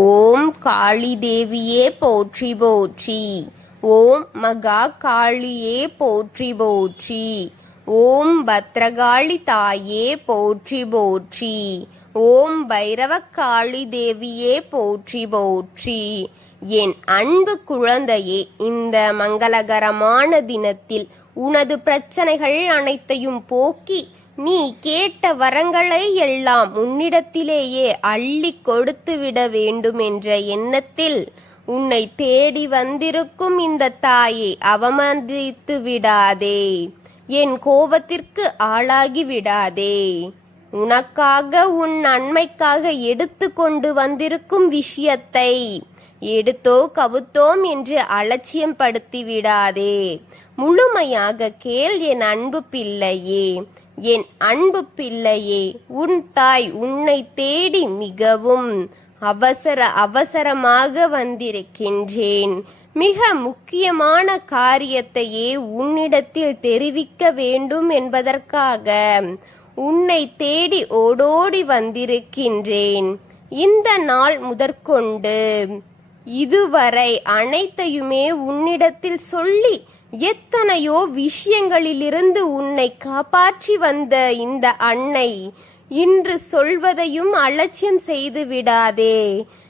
ஓம் காளி தேவியே போற்றி போற்றி. ஓம் மகா காளியே போற்றி போற்றி. ஓம் பத்ரகாளி தாயே போற்றி போற்றி. ஓம் பைரவக்காளி தேவியே போற்றி போற்றி. என் அன்பு குழந்தையே, இந்த மங்களகரமான தினத்தில் உனது பிரச்சனைகள் அனைத்தையும் போக்கி நீ கேட்ட வரங்களை எல்லாம் உன்னிடத்திலேயே அள்ளி கொடுத்து விட வேண்டும் என்ற எண்ணத்தில் உன்னை தேடி வந்திருக்கும் இந்த தாயை அவமதித்து விடாதே. என் கோபத்திற்கு ஆளாகி விடாதே. உனக்காக உன் நன்மைக்காக எடுத்து கொண்டு வந்திருக்கும் விஷயத்தை எடுத்தோ கவுத்தோம் என்று அலட்சியம் படுத்தி விடாதே. முழுமையாக கேள் என் அன்பு பிள்ளையே. என் அன்பு பிள்ளையே, உன் தாய் உன்னை தேடி மிகவும் அவசரமாக வந்திருக்கின்றேன். மிக முக்கியமான காரியத்தையே உன்னிடத்தில் தெரிவிக்க வேண்டும் என்பதற்காக உன்னை தேடி ஓடோடி வந்திருக்கின்றேன். இந்த நாள் முதற்கொண்டு இதுவரை அனைத்தையுமே உன்னிடத்தில் சொல்லி எத்தனையோ விஷயங்களிலிருந்து உன்னை காப்பாற்றி வந்த இந்த அன்னை இன்று சொல்வதையும் அலட்சியம் செய்து விடாதே.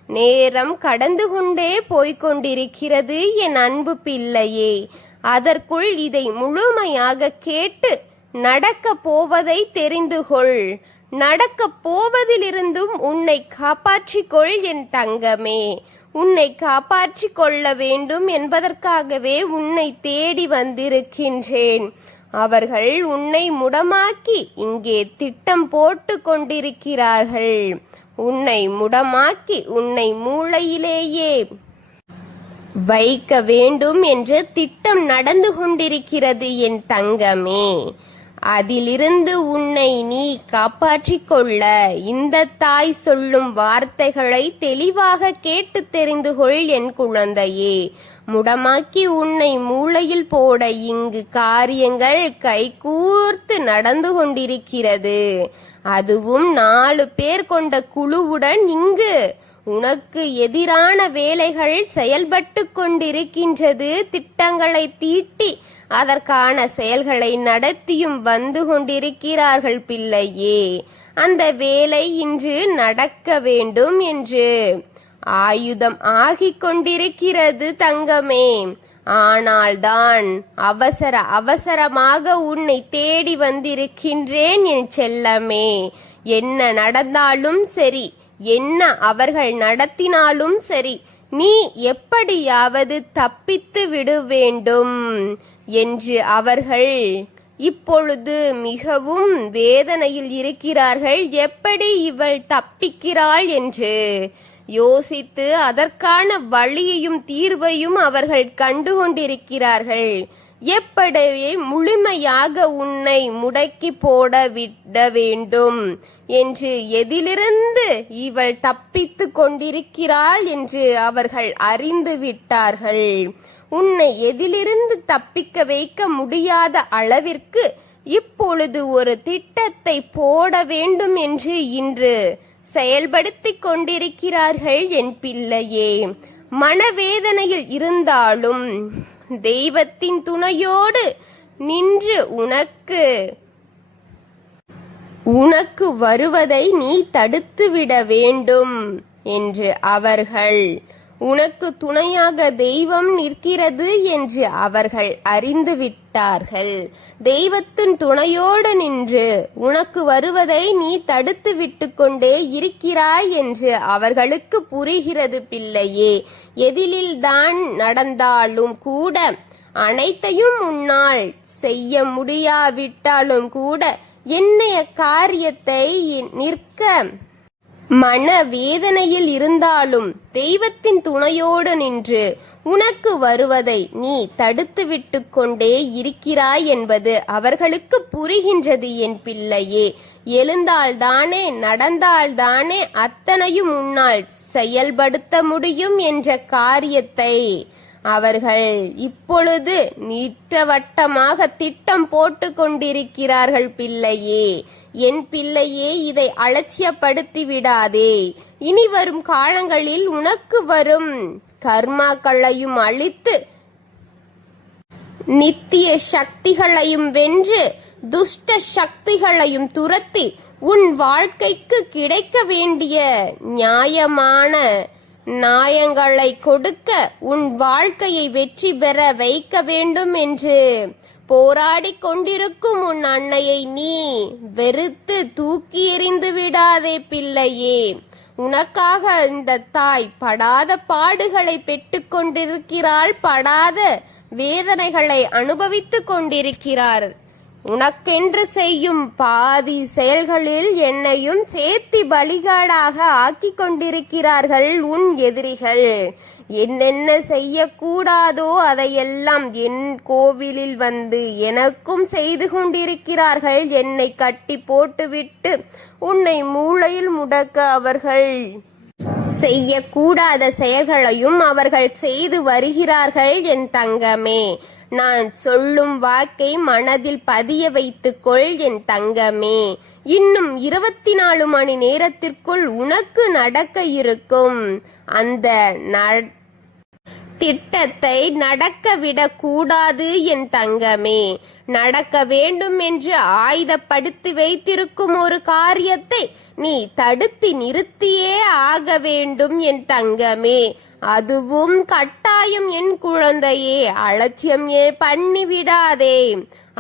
நேரம் கடந்து கொண்டே போய்கொண்டிருக்கிறது என் அன்பு பிள்ளையே. அதற்குள் இதை முழுமையாக கேட்டு நடக்க போவதை தெரிந்து கொள். நடக்க போவதிலிருந்தும் உன்னை காப்பாற்றிக்கொள் என் தங்கமே. உன்னை காப்பாற்றி கொள்ள வேண்டும் என்பதற்காகவே உன்னை தேடி வந்திருக்கின்றேன். அவர்கள் உன்னை முடமாக்கி இங்கே திட்டம் போட்டு கொண்டிருக்கிறார்கள். உன்னை முடமாக்கி உன்னை மூளையிலேயே வைக்க வேண்டும் என்று திட்டம் நடந்து கொண்டிருக்கிறது என் தங்கமே. அதிலிருந்து உன்னை நீ காப்பாற்றிக் கொள்ள இந்த தாய் சொல்லும் வார்த்தைகளை தெளிவாக கேட்டு தெரிந்து கொள் என் குழந்தையே. முடமாக்கி உன்னை மூளையில் போட இங்கு காரியங்கள் கைகூர்த்து நடந்து கொண்டிருக்கிறது. அதுவும் 4 பேர் கொண்ட குழுவுடன் இங்கு உனக்கு எதிரான வேலைகள் செயல்பட்டு கொண்டிருக்கின்றது. திட்டங்களை தீட்டி அதற்கான செயல்களை நடத்தியும் வந்து கொண்டிருக்கிறார்கள் பிள்ளையே. அந்த வேலை இன்று நடக்க வேண்டும் என்று ஆயுதம் ஆகிக் கொண்டிருக்கிறது தங்கமே. ஆனால்தான் அவசரமாக உன்னை தேடி வந்திருக்கின்றேன் என் செல்லமே. என்ன நடந்தாலும் சரி, என்ன அவர்கள் நடத்தினாலும் சரி, நீ எப்படியாவது தப்பித்து விட வேண்டும் என்று அவர்கள் இப்பொழுது மிகவும் வேதனையில் இருக்கிறார்கள். எப்படி இவள் தப்பிக்கிறாள் என்று யோசித்து அதற்கான வழியையும் தீர்வையும் அவர்கள் கண்டு கொண்டிருக்கிறார்கள். எப்படி முழுமையாக உன்னை முடக்கி போட விட வேண்டும் என்று, எதிலிருந்து இவள் தப்பித்து கொண்டிருக்கிறாள் என்று அவர்கள் அறிந்து விட்டார்கள். உன்னை எதிலிருந்து தப்பிக்க வைக்க முடியாத அளவிற்கு இப்பொழுது ஒரு திட்டத்தை போட வேண்டும் என்று இன்று செயல்படுத்தி கொண்டிருக்கிறார்கள் என் பிள்ளையே. மனவேதனையில் இருந்தாலும் தெய்வத்தின் துணையோடு நின்று உனக்கு வருவதை நீ தடுத்துவிட வேண்டும் என்று அவர்கள், உனக்கு துணையாக தெய்வம் நிற்கிறது என்று அவர்கள் அறிந்து விட்டார்கள். தெய்வத்தின் துணையோடு நின்று உனக்கு வருவதை நீ தடுத்து விட்டு கொண்டே இருக்கிறாய் என்று அவர்களுக்கு புரிகிறது பிள்ளையே. எதிலில்தான் நடந்தாலும் கூட, அனைத்தையும் உன்னால் செய்ய முடியாவிட்டாலும் கூட, என்னைய காரியத்தை நிற்க மனவேதனையில் இருந்தாலும் தெய்வத்தின் துணையோடு நின்று உனக்கு வருவதை நீ தடுத்து விட்டு கொண்டே இருக்கிறாய் என்பது அவர்களுக்கு புரிகின்றது என் பிள்ளையே. எழுந்தால்தானே நடந்தால்தானே அத்தனையும் உன்னால் செயல்படுத்த முடியும் என்ற காரியத்தை அவர்கள் இப்பொழுது நீட்டவட்டமாக திட்டம் போட்டு கொண்டிருக்கிறார்கள். பிள்ளையே, என் பிள்ளையே, இதை அலட்சியப்படுத்தி விடாதே. இனி வரும் காலங்களில் உனக்கு வரும் கர்மாக்களையும் அழித்து நித்திய சக்திகளையும் வென்று துஷ்ட சக்திகளையும் துரத்தி உன் வாழ்க்கைக்கு கிடைக்க வேண்டிய நியாயமான நியாயங்களை கொடுக்க உன் வாழ்க்கையை வெற்றி பெற வைக்க வேண்டும் என்று போராடி கொண்டிருக்கும் உன் அன்னையை நீ வெறுத்து தூக்கி எறிந்து விடாதே பிள்ளையே. உனக்காக இந்த தாய் படாத பாடுகளை பெற்றுக் கொண்டிருக்கிறாள், படாத வேதனைகளை அனுபவித்துக் கொண்டிருக்கிறார். உனக்கென்று செய்யும் பாதி செயல்களில் என்னையும் சேர்த்து பலிகாடாக ஆக்கிக் கொண்டிருக்கிறார்கள் உன் எதிரிகள். என்னென்ன செய்யக்கூடாதோ அதையெல்லாம் என் கோவிலில் வந்து எனக்கும் செய்து கொண்டிருக்கிறார்கள். என்னை கட்டி போட்டுவிட்டு உன்னை மூளையில் முடக்க அவர்கள் செய்யக்கூடாத செயல்களையும் அவர்கள் செய்து வருகிறார்கள். என் தங்கமே, நான் சொல்லும் வாக்கை மனதில் பதிய வைத்துக்கொள் என் தங்கமே. இன்னும் 24 மணி நேரத்திற்குள் உனக்கு நடக்க இருக்கும் அந்த திட்டத்தை நடக்க விடக்கூடாது என் தங்கமே. நடக்க வேண்டும் என்று ஆயுதப்படுத்தி வைத்திருக்கும் ஒரு காரியத்தை நீ தடுத்து நிறுத்தியே ஆக வேண்டும் என் தங்கமே. அதுவும் கட்டாயம் என் குழந்தையே. அலட்சியம் பண்ணிவிடாதே.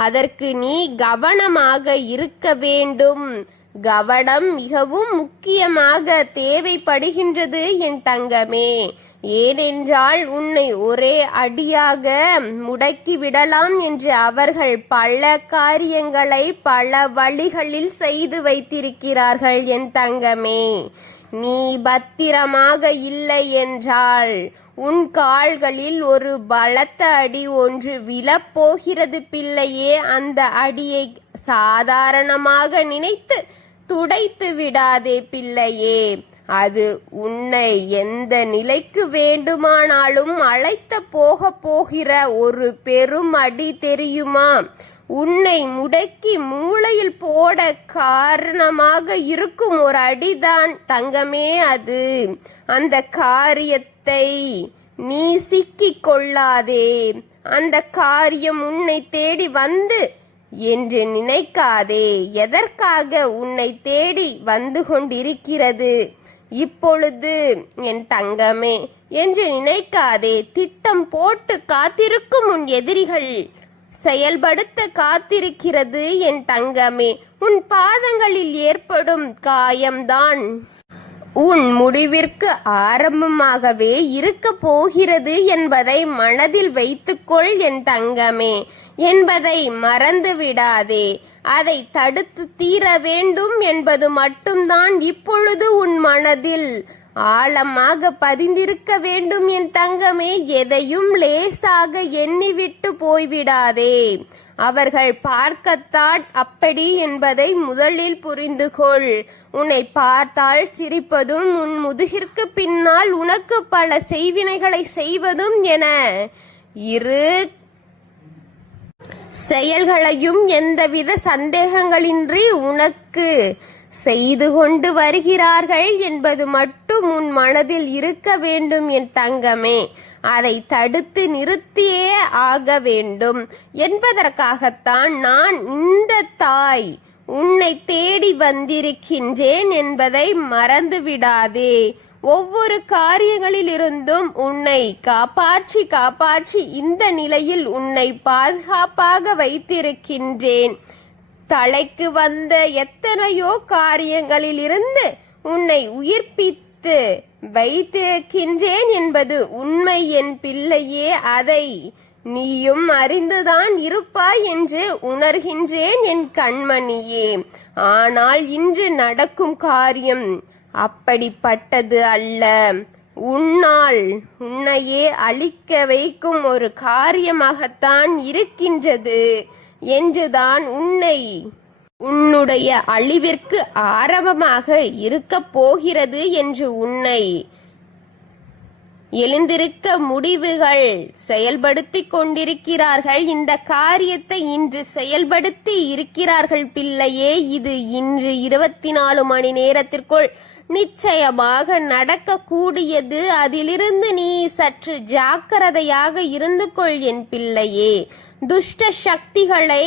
அதற்கு நீ கவனமாக இருக்க வேண்டும். கவனம் மிகவும் முக்கியமாக தேவைப்படுகின்றது என் தங்கமே. ஏனென்றால் உன்னை ஒரே அடியாக முடக்கி விடலாம் என்று அவர்கள் பல காரியங்களை பல வழிகளில் செய்து வைத்திருக்கிறார்கள் என் தங்கமே. நீ பத்திரமாக இல்லை என்றால் உன் கால்களில் ஒரு பலத்த அடி ஒன்று விழப்போகிறது பிள்ளையே. அந்த அடியை சாதாரணமாக நினைத்து துடைத்து விடாதே பிள்ளையே. அது உன்னை எந்த நிலைக்கு வேண்டுமானாலும் அழைத்து போகிற ஒரு பெரும் அடி தெரியுமா? உன்னை முடக்கி மூளையில் போட காரணமாக இருக்கும் ஒரு அடிதான் தங்கமே அது. அந்த காரியத்தை நீ சிக்கிக் கொள்ளாதே. அந்த காரியம் உன்னை தேடி வந்து என்று நினைக்காதே. எதற்காக உன்னை தேடி வந்து கொண்டிருக்கிறது இப்பொழுது என் தங்கமே என்று நினைக்காதே. திட்டம் போட்டு காத்திருக்கும் உன் எதிரிகள் செயல்படுத்த காத்திருக்கிறது என் தங்கமே. உன் பாதங்களில் ஏற்படும் காயம்தான் உன் முடிவிற்கு ஆரம்பமாகவே இருக்க போகிறது என்பதை மனதில் வைத்துக்கொள் என் தங்கமே என்பதை மறந்து விடாதே. அதை தடுத்து தீர வேண்டும் என்பது மட்டும்தான் இப்பொழுது உன் மனதில் ஆழமாக பதிந்திருக்க வேண்டும் என் தங்கமே. எதையும் லேசாக எண்ணிவிட்டு போய்விடாதே. அவர்கள் பார்க்கத்தான் அப்படி என்பதை முதலில் புரிந்து கொள். உன்னை பார்த்தால் சிரிப்பதும் உன் முதுகிற்கு பின்னால் உனக்கு பல செய்வினைகளை செய்வதும் என இரு செயல்களையும் எந்தவித சந்தேகங்களின்றி உனக்கு செய்து கொண்டு வருகிறார்கள் என்பது மட்டும் உன் மனதில் இருக்க வேண்டும் என் தங்கமே. அதை தடுத்து நிறுத்தியே ஆக வேண்டும் என்பதற்காகத்தான் நான் இந்த தாய் உன்னை தேடி வந்திருக்கின்றேன் என்பதை மறந்து விடாதே. ஒவ்வொரு காரியங்களிலிருந்தும் உன்னை காப்பாற்றி இந்த நிலையில் உன்னை பாதுகாப்பாக வைத்திருக்கின்றேன். தலைக்கு வந்த எத்தனையோ காரியங்களில் இருந்து உன்னை உயிர்ப்பித்து வைத்திருக்கின்றேன் என்பது உண்மை என் பிள்ளையே. அதை நீயும் அறிந்துதான் இருப்பாய் என்று உணர்கின்றேன் என் கண்மணியே. ஆனால் இன்று நடக்கும் காரியம் அப்படிப்பட்டது அல்ல. உன்னையே அழிக்க வைக்கும் ஒரு காரியமாகத்தான் இருக்கின்றது என்றுதான் உன்னுடைய அழிவிற்கு ஆரம்பமாக இருக்க போகிறது என்று உன்னை எழுந்திருக்க முடிவுகள் செயல்படுத்தி கொண்டிருக்கிறார்கள். இந்த காரியத்தை இன்று செயல்படுத்தி இருக்கிறார்கள் பிள்ளையே. இது இன்று 24 மணி நேரத்திற்குள் நிச்சயமாக நடக்கக்கூடியது. அதிலிருந்து நீ சற்று ஜாக்கிரதையாக இருந்து கொள் என் பிள்ளையே. துஷ்ட சக்திகளை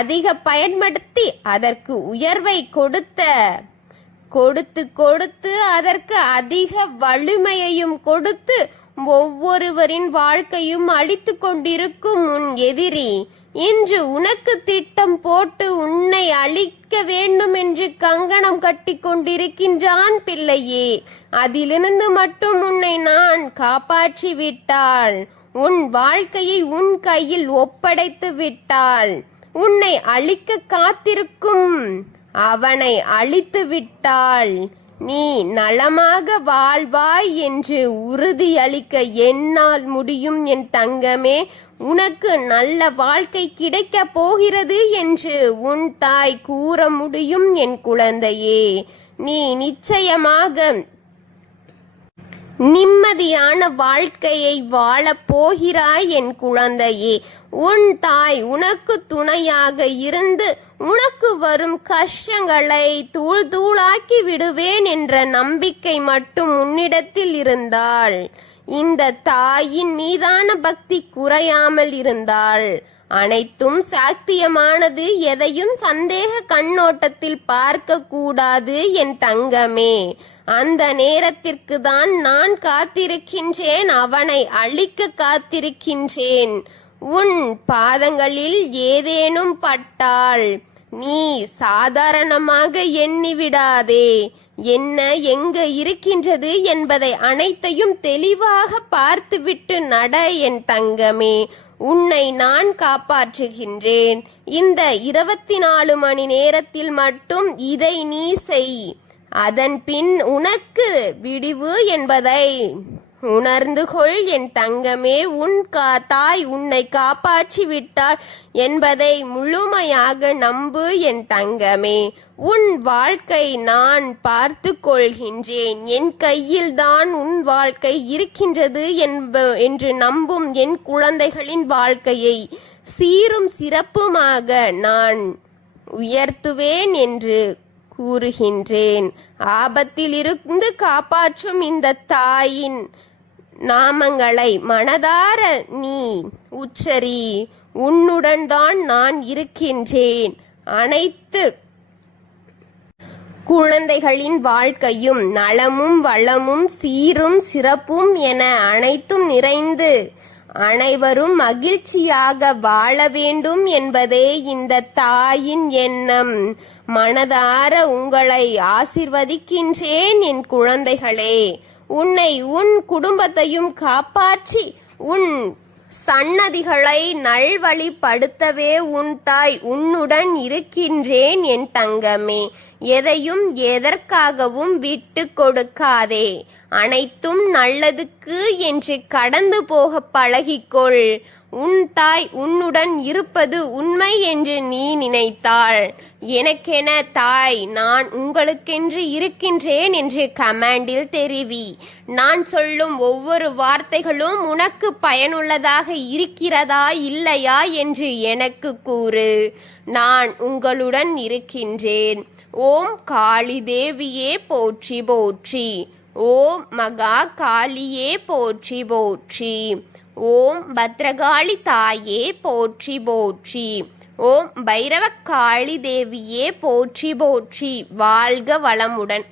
அதிக பயன்படுத்தி அதற்கு உயர்வை கொடுத்து அதற்கு அதிக வலிமையையும் கொடுத்து ஒவ்வொருவரின் வாழ்க்கையும் அழித்து கொண்டிருக்கும் உன் எதிரி இன்று உனக்கு திட்டம் போட்டு உன்னை அழிக்க வேண்டும் என்று கங்கணம் கட்டி கொண்டிருக்கின்றான் பிள்ளையே. அதிலிருந்து மட்டும் உன்னை நான் காப்பாற்றி விட்டால், உன் வாழ்க்கையை உன் கையில் ஒப்படைத்து விட்டால், உன்னை அழிக்க காத்திருக்கும் அவனை அழித்து விட்டால் நீ நலமாக வாழ்வாய் என்று உறுதியளிக்க என்னால் முடியும் என் தங்கமே. உனக்கு நல்ல வாழ்க்கை கிடைக்கப் போகிறது என்று உன் தாய் கூற முடியும் என் குழந்தையே. நீ நிச்சயமாக நிம்மதியான வாழ்க்கையை வாழப் போகிறாய் என் குழந்தையே. உன் தாய் உனக்கு துணையாக இருந்து உனக்கு வரும் கஷ்டங்களை தூள் தூளாக்கி விடுவேன் என்ற நம்பிக்கை மட்டும் உன்னிடத்தில் இருந்தால், இந்த தாயின் மீதான பக்தி குறையாமல் இருந்தால், அனைத்தும் சாத்தியமானது. எதையும் சந்தேக கண்ணோட்டத்தில் பார்க்க கூடாது என் தங்கமே. அந்த நேரத்திற்கு தான் நான் காத்திருக்கின்றேன், அவனை அழிக்க காத்திருக்கின்றேன். உன் பாதங்களில் ஏதேனும் பட்டால் நீ சாதாரணமாக எண்ணிவிடாதே. என்ன எங்க இருக்கின்றது என்பதை அனைத்தையும் தெளிவாக பார்த்துவிட்டு நட என் தங்கமே. உன்னை நான் காப்பாற்றுகின்றேன். இந்த 24 மணி நேரத்தில் மட்டும் இதை நீ செய். அதன் பின் உனக்கு விடிவு என்பதை உணர்ந்து கொள் என் தங்கமே. உன் தாய் உன்னை காப்பாற்றி விட்டாள் என்பதை முழுமையாக நம்பு என் தங்கமே. உன் வாழ்க்கை நான் பார்த்து கொள்கின்றேன். என் கையில்தான் உன் வாழ்க்கை இருக்கின்றது என்று நம்பும் என் குழந்தைகளின் வாழ்க்கையை சீரும் சிறப்புமாக நான் உயர்த்துவேன் என்று கூறுகின்றேன். ஆபத்தில் இருந்து காப்பாற்றும் இந்த தாயின் நாமங்களை மனதார நீ உச்சரி. உன்னுடன் தான் நான் இருக்கின்றேன். அனைத்து குழந்தைகளின் வாழ்க்கையும் நலமும் வளமும் சீரும் சிறப்பும் என அனைத்தும் நிறைந்து அனைவரும் மகிழ்ச்சியாக வாழ வேண்டும் என்பதே இந்த தாயின் எண்ணம். மனதார உங்களை ஆசிர்வதிக்கின்றேன் என் குழந்தைகளே. உன்னை உன் குடும்பத்தையும் காப்பாற்றி உன் சன்னதிகளை நல்வழிப்படுத்தவே உன் தாய் உன்னுடன் இருக்கின்றேன் என் தங்கமே. எதையும் எதற்காகவும் விட்டு கொடுக்காதே. அனைத்தும் நல்லதுக்கு என்று கடந்து போக பழகிக்கொள். உன் தாய் உன்னுடன் இருப்பது உண்மை என்று நீ நினைத்தாள், எனக்கென தாய் நான் உங்களுக்கென்று இருக்கின்றேன் என்று கமெண்டில் தெரிவி. நான் சொல்லும் ஒவ்வொரு வார்த்தைகளும் உனக்கு பயனுள்ளதாக இருக்கிறதா இல்லையா என்று எனக்கு கூறு. நான் உங்களுடன் இருக்கின்றேன். ஓம் காளி தேவியே போற்றி போற்றி. ஓம் மகா காளியே போற்றி போற்றி. ஓம் பத்ரகாளி தாயே போற்றி போற்றி. ஓம் பைரவ காளி தேவியே போற்றி போற்றி. வாழ்க வளமுடன்.